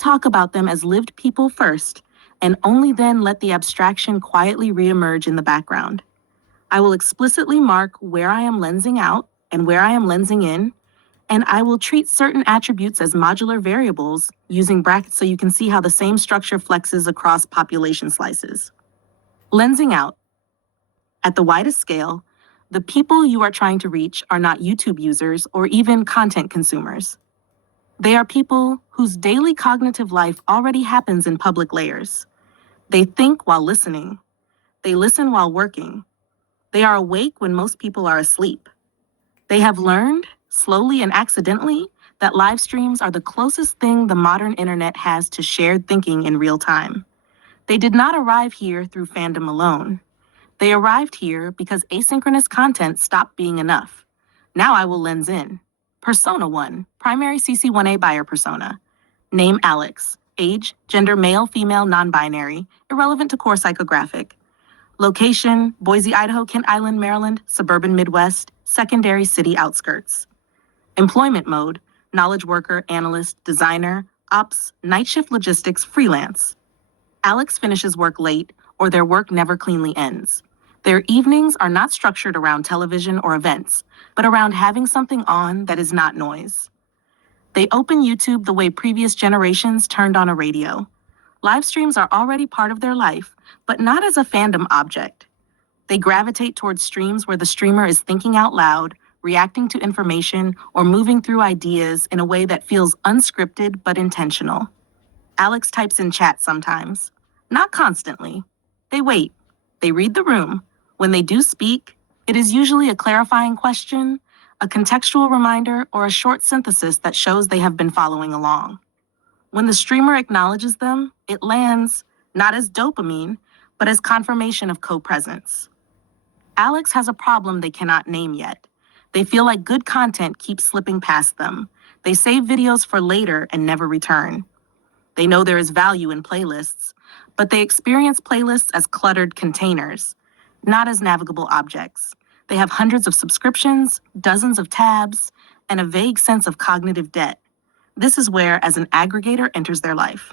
talk about them as lived people first, and only then let the abstraction quietly reemerge in the background. I will explicitly mark where I am lensing out and where I am lensing in, and I will treat certain attributes as modular variables using brackets so you can see how the same structure flexes across population slices. Lensing out. At the widest scale, the people you are trying to reach are not YouTube users or even content consumers. They are people whose daily cognitive life already happens in public layers. They think while listening. They listen while working. They are awake when most people are asleep. They have learned, slowly and accidentally, that live streams are the closest thing the modern internet has to shared thinking in real time. They did not arrive here through fandom alone. They arrived here because asynchronous content stopped being enough. Now I will lens in. Persona 1, primary CC1A buyer persona. Name Alex. Age, gender male, female, non-binary, irrelevant to core psychographic. Location, Boise, Idaho, Kent Island, Maryland, suburban Midwest, secondary city outskirts. Employment mode, knowledge worker, analyst, designer, ops, night shift logistics, freelance. Alex finishes work late, or their work never cleanly ends. Their evenings are not structured around television or events, but around having something on that is not noise. They open YouTube the way previous generations turned on a radio. Live streams are already part of their life, but not as a fandom object. They gravitate towards streams where the streamer is thinking out loud, reacting to information, or moving through ideas in a way that feels unscripted but intentional. Alex types in chat sometimes. Not constantly. They wait. They read the room. When they do speak, it is usually a clarifying question, a contextual reminder, or a short synthesis that shows they have been following along. When the streamer acknowledges them, it lands not as dopamine, but as confirmation of co-presence. Alex has a problem they cannot name yet. They feel like good content keeps slipping past them. They save videos for later and never return. They know there is value in playlists, but they experience playlists as cluttered containers, not as navigable objects. They have hundreds of subscriptions, dozens of tabs, and a vague sense of cognitive debt. This is where, as an aggregator, enters their life.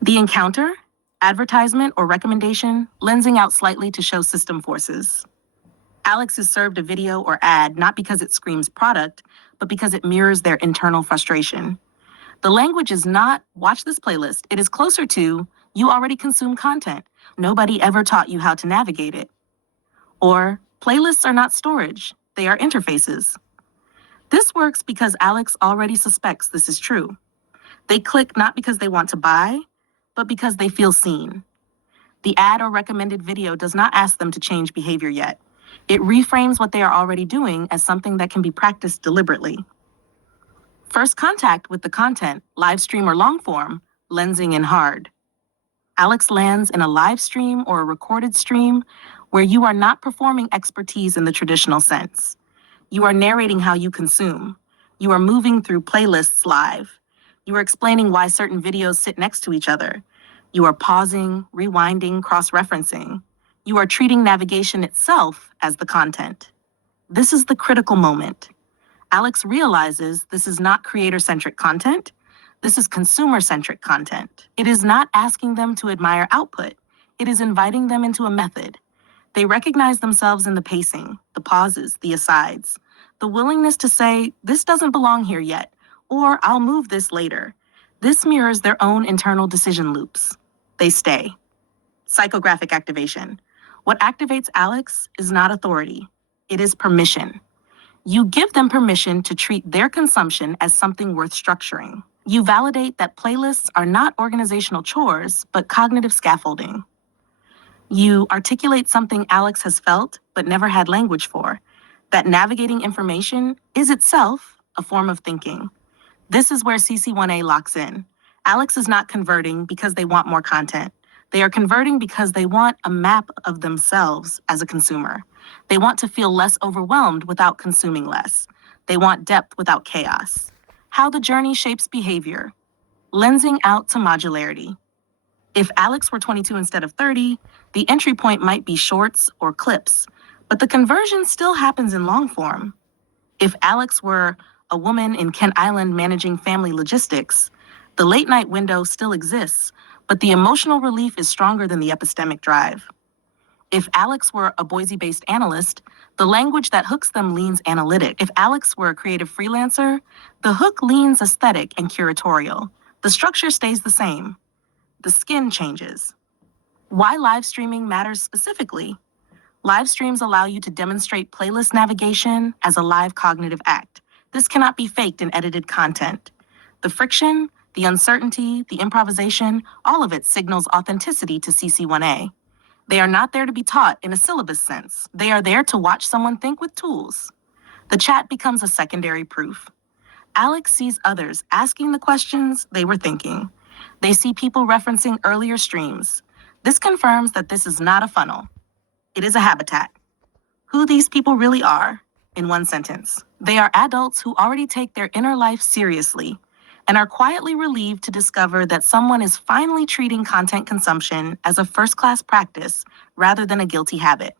The encounter, advertisement, or recommendation, lensing out slightly to show system forces. Alex is served a video or ad not because it screams product, but because it mirrors their internal frustration. The language is not, watch this playlist. It is closer to, you already consume content. Nobody ever taught you how to navigate it. Or, playlists are not storage. They are interfaces. This works because Alex already suspects this is true. They click not because they want to buy, but because they feel seen. The ad or recommended video does not ask them to change behavior yet. It reframes what they are already doing as something that can be practiced deliberately. First contact with the content, live stream or long form, lensing in hard. Alex lands in a live stream or a recorded stream where you are not performing expertise in the traditional sense. You are narrating how you consume. You are moving through playlists live. You are explaining why certain videos sit next to each other. You are pausing, rewinding, cross-referencing. You are treating navigation itself as the content. This is the critical moment. Alex realizes this is not creator-centric content. This is consumer-centric content. It is not asking them to admire output. It is inviting them into a method. They recognize themselves in the pacing, the pauses, the asides, the willingness to say, this doesn't belong here yet, or I'll move this later. This mirrors their own internal decision loops. They stay. Psychographic activation. What activates Alex is not authority. It is permission. You give them permission to treat their consumption as something worth structuring. You validate that playlists are not organizational chores, but cognitive scaffolding. You articulate something Alex has felt but never had language for, that navigating information is itself a form of thinking. This is where CC1A locks in. Alex is not converting because they want more content. They are converting because they want a map of themselves as a consumer. They want to feel less overwhelmed without consuming less. They want depth without chaos. How the journey shapes behavior. Lensing out to modularity. If Alex were 22 instead of 30, the entry point might be shorts or clips, but the conversion still happens in long form. If Alex were a woman in Kent Island managing family logistics, The late night window still exists, but the emotional relief is stronger than the epistemic drive. If Alex were a Boise-based analyst, the language that hooks them leans analytic. If Alex were a creative freelancer, the hook leans aesthetic and curatorial. The structure stays the same. The skin changes. Why live streaming matters specifically? Live streams allow you to demonstrate playlist navigation as a live cognitive act. This cannot be faked in edited content. The friction, the uncertainty, the improvisation, all of it signals authenticity to CC1A. They are not there to be taught in a syllabus sense. They are there to watch someone think with tools. The chat becomes a secondary proof. Alex sees others asking the questions they were thinking. They see people referencing earlier streams. This confirms that this is not a funnel. It is a habitat. Who these people really are, in one sentence. They are adults who already take their inner life seriously and are quietly relieved to discover that someone is finally treating content consumption as a first-class practice rather than a guilty habit.